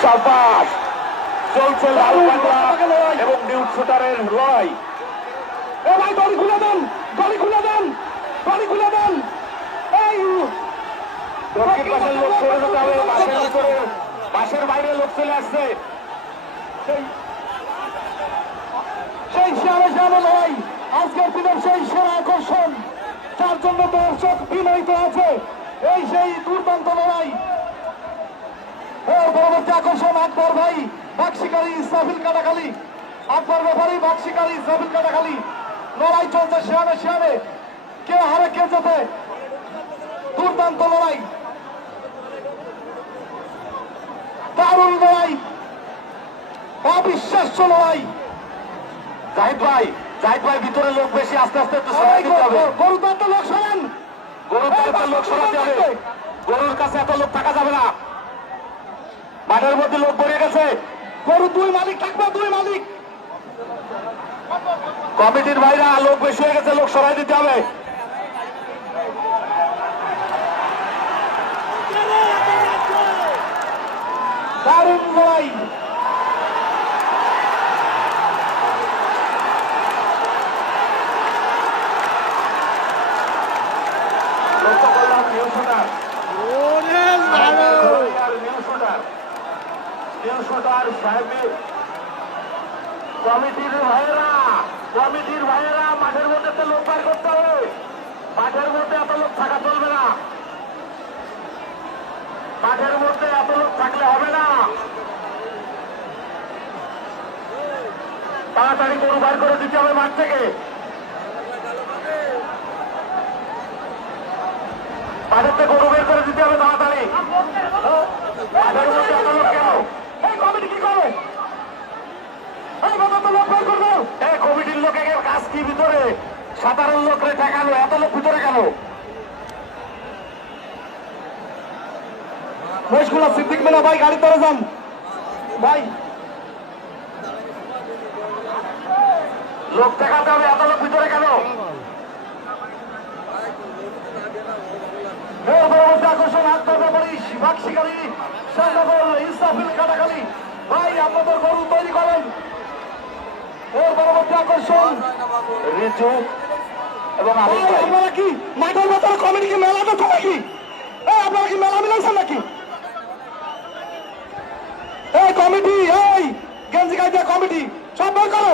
সাবাস চলছে লাল বাংলা এবং নিউজ শুটারের লড়াই। ভাই গলি খুলে দেন, গলি খুলে দেন, গলি খুলে দেন। এই দক্ষিণ পাশের লোক চলে যেতে হবে, বাসের ভিতরে বাসের বাইরে লোক চলে আসছে। সেই সেরা সেরা লড়াই আজকের দিনের সেই সেরা আকর্ষণ, যার জন্য দর্শক বিনয়িত আছে। এই সেই দুর্দান্ত লড়াই। পরবর্তী আকর্ষণ আকবর ভাই বাক্সিকারী ইসরাফিল কাটাখালী, আকবর ব্যাপারী বাক্সিকারী ইসরাফিল কাটাখালী। লড়াই চলছে শেয়ারে শেয়ারে, কে হারে কে যেতে। দুর্দান্ত লড়াই, দারুণ লড়াই, অবিশ্বাস্য লড়াই। জাহিদ ভাই ভিতরে লোক বেশি, আস্তে আস্তে একটু সরাই দিতে হবে। গরু তো একটা লোক সরান, গরুর থেকে একটা লোক সরাতে হবে, গরুর কাছে এত লোক থাকা যাবে না। মাঠের মধ্যে লোক ভরে গেছে। গরু দুই মালিক থাকবে, দুই মালিক। কমিটির ভাইরা লোক বেশি হয়ে গেছে, লোক সরাই দিতে হবে। দারুণ লড়াই, লক্ষ্য করলাম নিউজ শুটার, নিউজ শুটার সাহেবের কমিটির ভাইয়েরা মাঠের মধ্যে তো লোক বার করতে হবে। মাঠের মধ্যে এত লোক থাকা চলবে না, মাঠের মধ্যে এত লোক থাকলে হবে না। তাড়াতাড়ি গরু বার করে দিতে হবে মাঠ থেকে। মাঠের থেকে গরু বের করে দিতে হবে তাড়াতাড়ি। মাঠের মধ্যে এত লোক কেন? এই কমিটি কি করে? এই কথা তো লোক বের করবো। এই কমিটির লোকের কাজ কি ভিতরে? সাধারণ লোকরে ঠেকানো, এত লোক ভিতরে কেন? মহেশগুলা সিদ্দিক মেলা ভাই গাড়ি ধরে যান ভাই। লোক ঠেকাতে হবে, এত লোক ভিতরে কেন? পরবর্তী আকর্ষণ আকবর ব্যাপারী বাক্সিকারী ইসরাফিল কাটাখালী ভাই, আপনাদের গরু তৈরি করেন। এর পরবর্তী আকর্ষণ রিজু এবং আরিফ ভাই। আপনারা কি মাঠের ভেতরে কমিটি কি মেলা দিচ্ছে নাকি? আপনারা কি মেলা মিলাইছেন নাকি? এই কমিটি, এই গেঞ্জি গাইতে কমিটি সব বের করো।